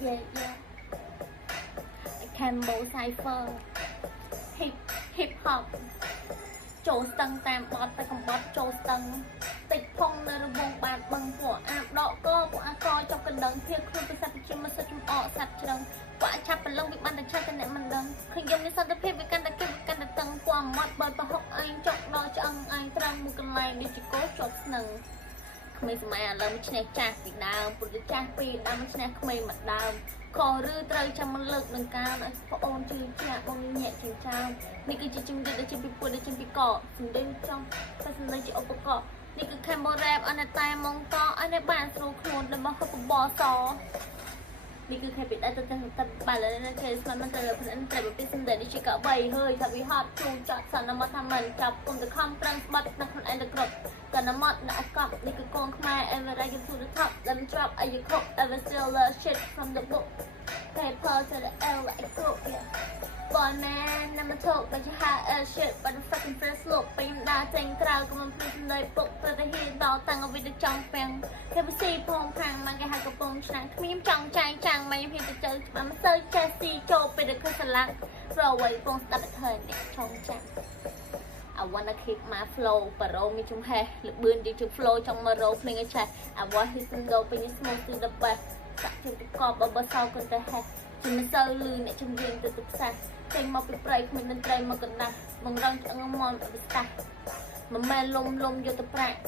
yeah yeah Cambo cipher hip hop ចូលស្ទឹងតាមបត់ទៅកំបត់ចូលស្ទឹងតិចផងនៅរវងបានបឹងពួកអាបដកកពួកអាកចុកកណ្ដឹងធៀបខ្លួនពិសេសជាមិនសុខចំអកសัตว์ច្រឹងពួកអាឆាប់ប្រឡងវាបានតែឆាប់តែអ្នកមិនដឹងឃើញយកនេះសន្តិភាពវាកាន់តែគិតវាកាន់តែតឹងពួកអាម៉ត់បើប្រហុកអញចុកដល់ឆ្អឹងអញត្រង់មួយកន្លែងនេះជាកោជាប់ស្នឹងក្មេងសម័យឥឡូវមិនឈ្នះចាស់ពីដើមពុទ្ធចាស់ពីដើមមិនឈ្នះក្មេងមកដើមខុសឬត្រូវចាំមិនលើកនឹងការឲ្យបងអូនជឿជាក់បងញាក់ជាចោលនេះគឺជាជំនឿដែលជាពីពុទ្ធដែលជាពីកសម្ដែងចំតែសម្ដែងជាឧបករណ៍នេះគឺ Cambo rap អនតែម៉ងតអនបានស្រួលខ្លួនដែលមកហឹបបសនេះគឺ Happy ដែលទៅបាល់នៅគេស្មានទៅព្រឹងតែពីសម្ដែងនេះជាកបីហើយថាវាហត់ជួចាក់សន្មតថាមិនចាប់គុំទៅខំប្រឹងស្បាត់នៅខ្លួនឯងទៅគ្រប់កណ្ដមត់អ្នកកប់នេះគឺកូនខ្មែរ ever right to the top them drop a you cook ever still the shit from the book paper to the L like cook yeah boy man never talk but you had a shit but the fucking first look ពេលដើរចេញក្រៅក៏មិនភ្លេចសម្ដីពុកទៅតែហ៊ានដល់តាំងឲ្យវាទៅចង់ពាំងគេបស៊ីផងខាងមកគេហៅកំពង់ឆ្នាំងគ្មានចង់ចាញ់ចាំងមិនហ៊ានទៅជើច្បាស់មិនសូវចេះស៊ីចូលពេលទៅឃើញស្លាក់ព្រោះអ្វីពងស្ដាប់តែឃើញអ្នកចង់ចាំងI wanna keep my flow បរោមានជំហេះលបឿនជា flow ចង់មករោភ្លេងឲ្យឆេះ I want his go ពេញ smoke to the best សាក់ជាកបបសោគាត់ទៅហេះជាមិនសូវលឺអ្នកជំនាញទៅទឹកសាសចេញមកពីព្រៃគ្មានតន្ត្រីមកកណ្ដាស់បង្រងឆ្អឹងមមអវិស្តាមិនមែនលំយកទៅប្រាក់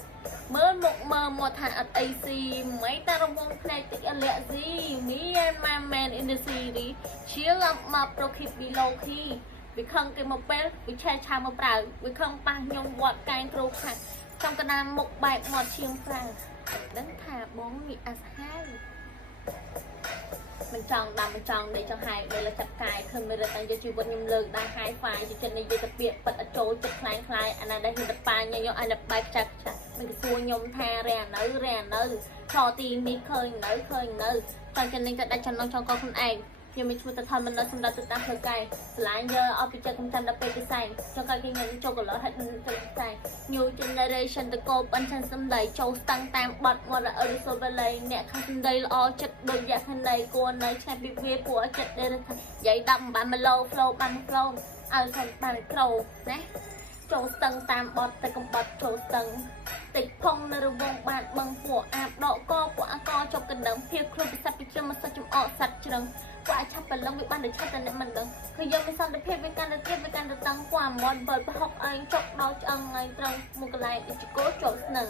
មើលមុខមើលមកថាអត់អីស៊ីមិនតែរងងភ្នែកតិចអលាក់ស៊ី Me and my man in the city chill up មក pro keep below key វាខឹងគេមកពេលវាឆែឆាមកប្រើវាខឹងប៉ះខ្ញុំវត្តកែងគ្រូខាត់ចំកណ្ដាលមុខបែកមាត់ឈៀងប្រើដឹងថាបងមានអាសហើយមិនចង់ដាំមិនចង់ដេកចង់ហាយពេលចាប់កាយឃើញមើលតែយកជីវិតខ្ញុំលើកដែរហាយហ្វាយជាចិត្តនិយាយទៅពាក្យប៉ិតអចូលចិត្តខ្លាំងអាណាដែលហ៊ានទៅប៉ាញញយកអាណាបែកចាក់មិនទៅសួរខ្ញុំថារែនៅឆោទីនេះឃើញនៅចង់ចំណេញទៅដាច់ចំណងចង់កោខ្លួនឯងខ្ញុំមានឈ្មោះទៅថនមិនដល់សម្រាប់ទៅតាមផ្លូវកាយឆ្លាញ់យកអស់ពីចិត្តកំតាមដល់ពេលពិសែងចង់កាយគេញ៉ាំចូលកន្លោះហិតទៅពិសែង New generation ទៅកោបអញ្ចឹងសំដីចូលស្តាំងតាមបាត់មាត់អឺសូវលេងអ្នកខាងសំដីល្អចិត្តដូចយ៉ាខាងដីគួរនៅឆ្នៃពីវាព្រោះចិត្តដែលនិយាយ10បានមក low flow បានflow ឲ្យសិនបានក្រូណាចូលស្ទឹងតាមបត់ទៅកំបត់ចូលស្ទឹងតិចផងនៅរវងបានបឹងពួកអាបដកកពួកអាកចុកកណ្ដឹងភៀបខ្លួនពិសេសពីខ្ញុំមកសុខចំអកសัตว์ច្រឹងពួកអាឆាប់ប្រឡងវាបានតែឆាប់តែអ្នកមិនដឹងឃើញយកវាសន្តិភាពវាកាន់តែទៀតវាកាន់តែតឹងពួកអាម៉ត់បើប្រហុកអញចុកដល់ឆ្អឹងអញត្រង់មួយកន្លែងដូចជាកោជាប់ស្នឹង